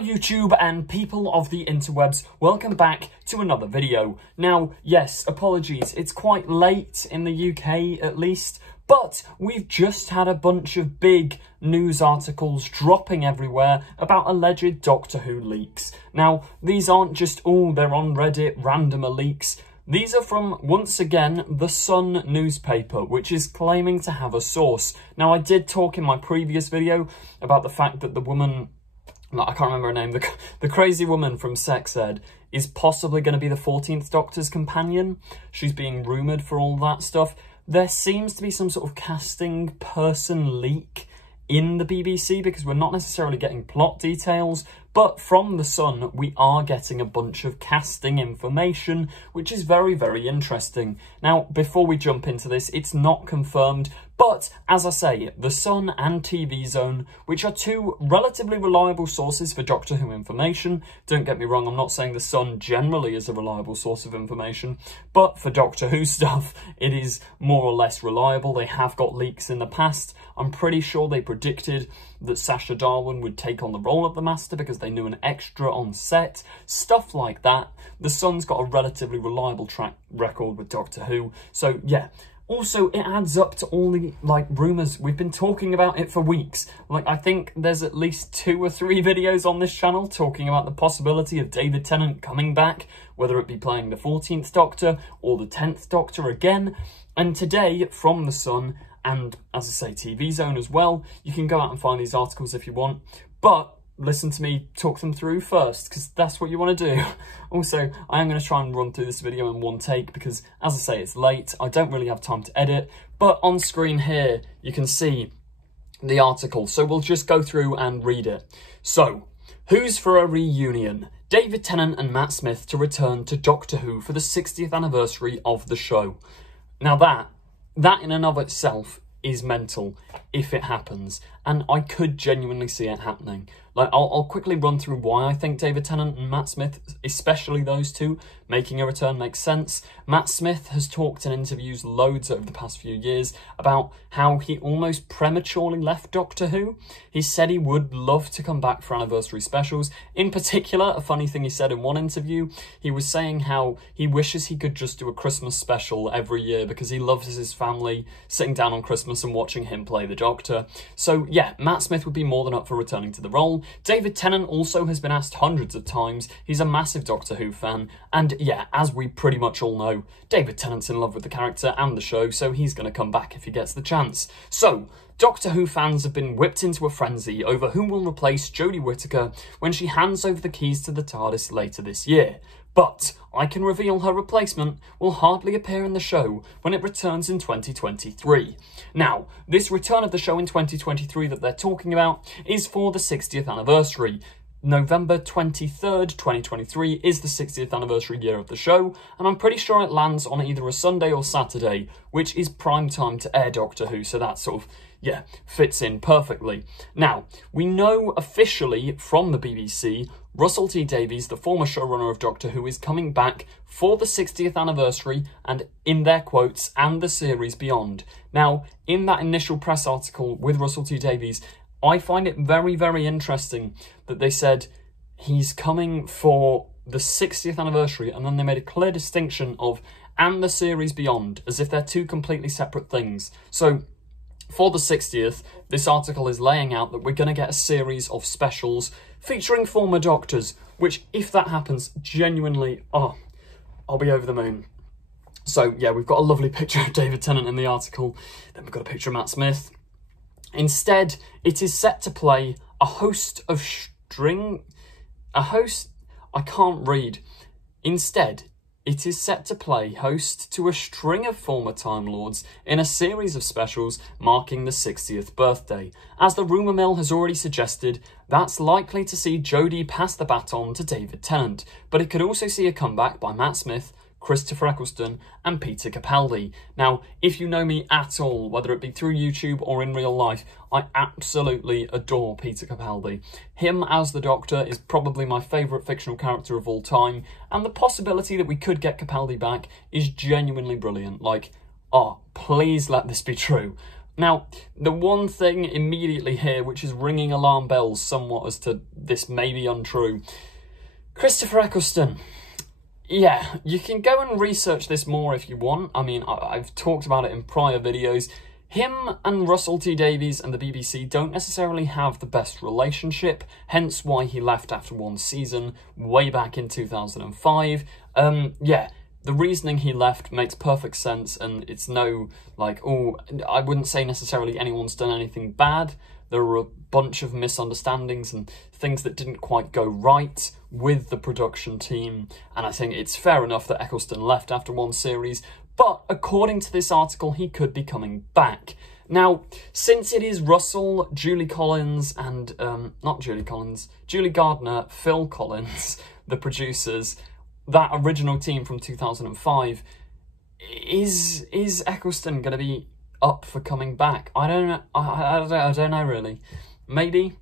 Hello YouTube and people of the interwebs, welcome back to another video. Now, yes, apologies, it's quite late in the UK at least, but we've just had a bunch of big news articles dropping everywhere about alleged Doctor Who leaks. Now, these aren't just, they're on Reddit, randomer leaks. These are from, once again, The Sun newspaper, which is claiming to have a source. Now, I did talk in my previous video about the fact that the woman, I can't remember her name, the crazy woman from Sex Ed is possibly going to be the 14th Doctor's companion. She's being rumoured for all that stuff. There seems to be some sort of casting person leak in the BBC because we're not necessarily getting plot details, but from The Sun, we are getting a bunch of casting information, which is very, very interesting. Now, before we jump into this, it's not confirmed, but as I say, The Sun and TV Zone, which are two relatively reliable sources for Doctor Who information. Don't get me wrong, I'm not saying The Sun generally is a reliable source of information, but for Doctor Who stuff, it is more or less reliable. They have got leaks in the past. I'm pretty sure they predicted that Sacha Darwin would take on the role of the Master because they knew an extra on set. Stuff like that. The Sun's got a relatively reliable track record with Doctor Who. So, yeah. Also, it adds up to all the, rumours. We've been talking about it for weeks. I think there's at least 2 or 3 videos on this channel talking about the possibility of David Tennant coming back, whether it be playing the 14th Doctor or the 10th Doctor again. And today, from The Sun, and as I say, TV Zone as well, you can go out and find these articles if you want, but listen to me talk them through first, because that's what you want to do. Also, I am going to try and run through this video in one take, because as I say, it's late, I don't really have time to edit, but on screen here, you can see the article, so we'll just go through and read it. So, who's for a reunion? David Tennant and Matt Smith to return to Doctor Who for the 60th anniversary of the show. Now that in and of itself is mental if it happens, and I could genuinely see it happening. I'll quickly run through why I think David Tennant and Matt Smith, especially those two, making a return makes sense. Matt Smith has talked in interviews loads over the past few years about how he almost prematurely left Doctor Who. He said he would love to come back for anniversary specials. In particular, a funny thing he said in one interview, he was saying how he wishes he could just do a Christmas special every year because he loves his family sitting down on Christmas and watching him play the Doctor. So yeah, Matt Smith would be more than up for returning to the role. David Tennant also has been asked hundreds of times. He's a massive Doctor Who fan, and yeah, as we pretty much all know, David Tennant's in love with the character and the show, so he's going to come back if he gets the chance. So, Doctor Who fans have been whipped into a frenzy over who will replace Jodie Whittaker when she hands over the keys to the TARDIS later this year. But I can reveal her replacement will hardly appear in the show when it returns in 2023. Now, this return of the show in 2023 that they're talking about is for the 60th anniversary. November 23rd, 2023 is the 60th anniversary year of the show, and I'm pretty sure it lands on either a Sunday or Saturday, which is prime time to air Doctor Who, so that sort of, yeah, fits in perfectly. Now, we know officially from the BBC, Russell T Davies, the former showrunner of Doctor Who, is coming back for the 60th anniversary and, in their quotes, and the series beyond. Now, in that initial press article with Russell T Davies, I find it very, very interesting that they said he's coming for the 60th anniversary, and then they made a clear distinction of and the series beyond, as if they're two completely separate things. So, for the 60th, this article is laying out that we're going to get a series of specials featuring former Doctors, which, if that happens, genuinely, I'll be over the moon. So, yeah, we've got a lovely picture of David Tennant in the article, then we've got a picture of Matt Smith. Instead, it is set to play a host of Instead, it is set to play host to a string of former Time Lords in a series of specials marking the 60th birthday. As the rumour mill has already suggested, that's likely to see Jodie pass the baton to David Tennant, but it could also see a comeback by Matt Smith, Christopher Eccleston and Peter Capaldi. Now, if you know me at all, whether it be through YouTube or in real life, I absolutely adore Peter Capaldi. Him as the Doctor is probably my favourite fictional character of all time, and the possibility that we could get Capaldi back is genuinely brilliant. Please let this be true. Now, the one thing immediately here, which is ringing alarm bells somewhat as to this may be untrue, Christopher Eccleston. Yeah, you can go and research this more if you want. I mean, I've talked about it in prior videos. Him and Russell T Davies and the BBC don't necessarily have the best relationship, hence why he left after one season way back in 2005. Yeah, the reasoning he left makes perfect sense, and it's no, like, oh, I wouldn't say necessarily anyone's done anything bad. There were a bunch of misunderstandings and things that didn't quite go right with the production team, and I think it's fair enough that Eccleston left after one series, but according to this article, he could be coming back. Now, since it is Russell, Julie Collins, and, Julie Gardner, Phil Collins, the producers, that original team from 2005, is Eccleston going to be up for coming back? I don't know. I don't know really. Maybe,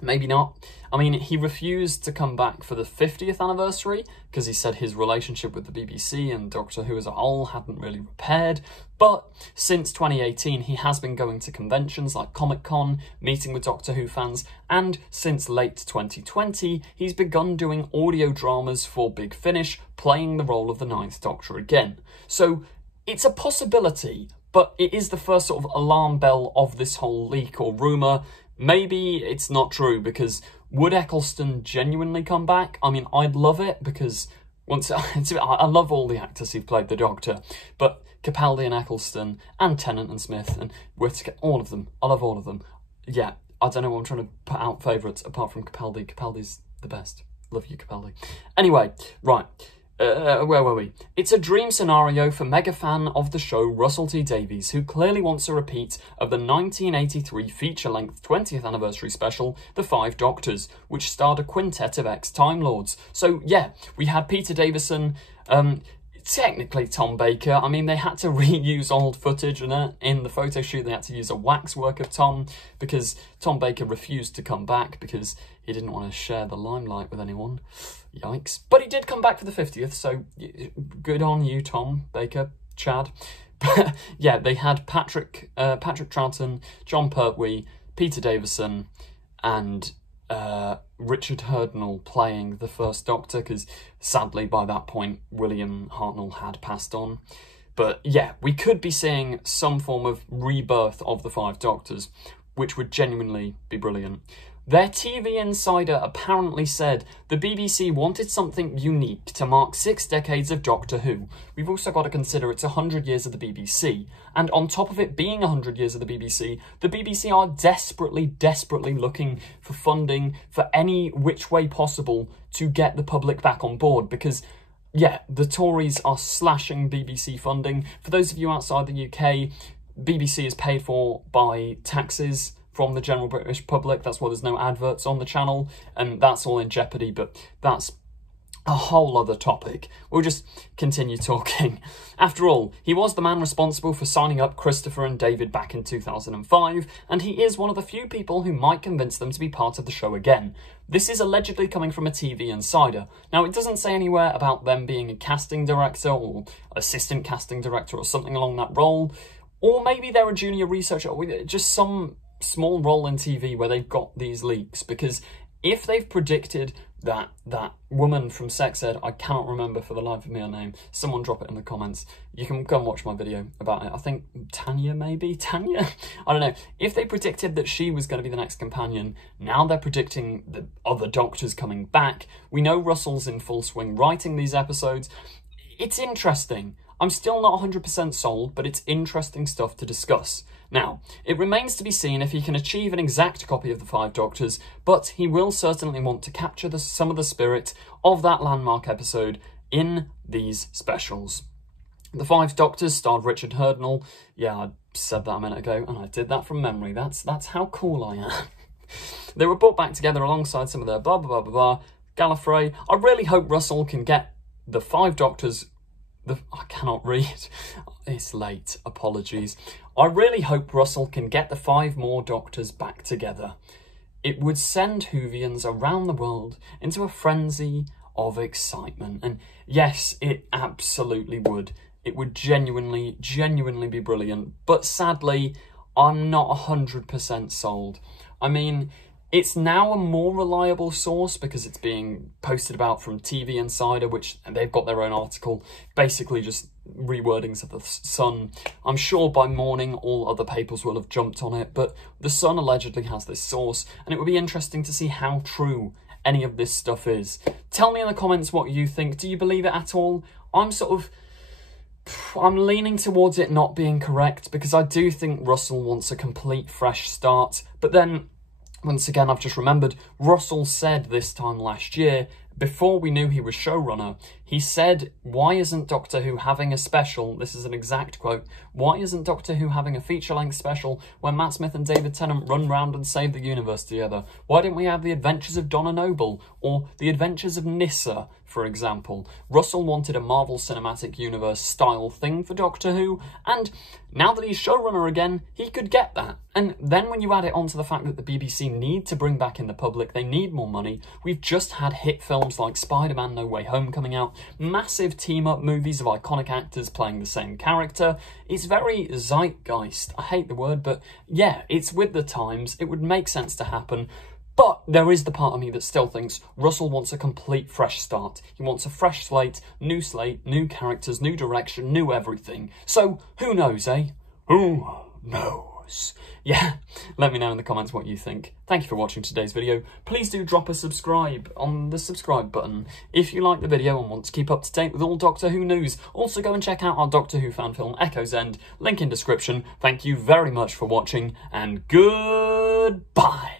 maybe not. I mean, he refused to come back for the 50th anniversary because he said his relationship with the BBC and Doctor Who as a whole hadn't really repaired. But since 2018, he has been going to conventions like Comic-Con, meeting with Doctor Who fans, and since late 2020, he's begun doing audio dramas for Big Finish, playing the role of the Ninth Doctor again. So it's a possibility, but it is the first sort of alarm bell of this whole leak or rumour. Maybe it's not true, because would Eccleston genuinely come back? I mean, I'd love it, because I love all the actors who've played the Doctor, but Capaldi and Eccleston and Tennant and Smith and Whittaker, all of them. I love all of them. Yeah, I don't know what I'm trying to put out favourites apart from Capaldi. Capaldi's the best. Love you, Capaldi. Anyway, right. Where were we? It's a dream scenario for mega fan of the show Russell T Davies, who clearly wants a repeat of the 1983 feature-length 20th anniversary special, The Five Doctors, which starred a quintet of ex-Time Lords. So yeah, we had Peter Davison, technically Tom Baker. I mean, they had to reuse old footage and in the photo shoot they had to use a waxwork of Tom because Tom Baker refused to come back because he didn't want to share the limelight with anyone. Yikes. But he did come back for the 50th, so good on you, Tom Baker, Chad. But yeah, they had Patrick Troughton, John Pertwee, Peter Davison, and Richard Hurdnall playing the first Doctor, because sadly by that point William Hartnell had passed on. But yeah, we could be seeing some form of rebirth of the Five Doctors, which would genuinely be brilliant. Their TV insider apparently said the BBC wanted something unique to mark 6 decades of Doctor Who. We've also got to consider it's 100 years of the BBC, and on top of it being 100 years of the BBC are desperately looking for funding for any which way possible to get the public back on board, because yeah, the Tories are slashing BBC funding. For those of you outside the UK, BBC is paid for by taxes from the general British public. That's why there's no adverts on the channel, and that's all in jeopardy, but that's a whole other topic. We'll just continue talking. After all, he was the man responsible for signing up Christopher and David back in 2005, and he is one of the few people who might convince them to be part of the show again. This is allegedly coming from a TV insider. Now, it doesn't say anywhere about them being a casting director or assistant casting director or something along that role, or maybe they're a junior researcher, or just some small role in TV where they've got these leaks, because if they've predicted that woman from Sex Ed, I cannot remember for the life of me her name, someone drop it in the comments, you can go and watch my video about it, I think Tanya maybe? Tanya? I don't know. If they predicted that she was going to be the next companion, now they're predicting the other Doctors coming back. We know Russell's in full swing writing these episodes. It's interesting. I'm still not 100% sold, but it's interesting stuff to discuss. Now, it remains to be seen if he can achieve an exact copy of the Five Doctors, but he will certainly want to capture some of the spirit of that landmark episode in these specials. The Five Doctors starred Richard Hurdnall. Yeah, I said that a minute ago, and I did that from memory. That's how cool I am. They were brought back together alongside some of their blah, blah, blah, blah, blah, Gallifrey. I really hope Russell can get the Five Doctors... I cannot read. It's late. Apologies. I really hope Russell can get the 5 more Doctors back together. It would send Whovians around the world into a frenzy of excitement. And yes, it absolutely would. It would genuinely be brilliant. But sadly, I'm not 100% sold. I mean, it's now a more reliable source because it's being posted about from TV Insider, which they've got their own article, basically just rewordings of the Sun. I'm sure by morning all other papers will have jumped on it, but the Sun allegedly has this source, and it would be interesting to see how true any of this stuff is. Tell me in the comments what you think. Do you believe it at all? I'm leaning towards it not being correct, because I do think Russell wants a complete fresh start. But then, once again, I've just remembered, Russell said this time last year, before we knew he was showrunner, he said, why isn't Doctor Who having a special, this is an exact quote, why isn't Doctor Who having a feature-length special where Matt Smith and David Tennant run round and save the universe together? Why didn't we have the Adventures of Donna Noble, or the Adventures of Nyssa, for example? Russell wanted a Marvel Cinematic Universe style thing for Doctor Who, and now that he's showrunner again, he could get that. And then when you add it onto the fact that the BBC need to bring back in the public, they need more money, we've just had hit films like Spider-Man No Way Home coming out, massive team-up movies of iconic actors playing the same character. It's very zeitgeist. I hate the word, but yeah, it's with the times. It would make sense to happen. But there is the part of me that still thinks Russell wants a complete fresh start. He wants a fresh slate, new characters, new direction, new everything. So, who knows, eh? Who knows? Yeah, let me know in the comments what you think. Thank you for watching today's video. Please do drop a subscribe on the subscribe button if you like the video and want to keep up to date with all Doctor Who news. Also go and check out our Doctor Who fan film Echo's End, link in description. Thank you very much for watching, and goodbye.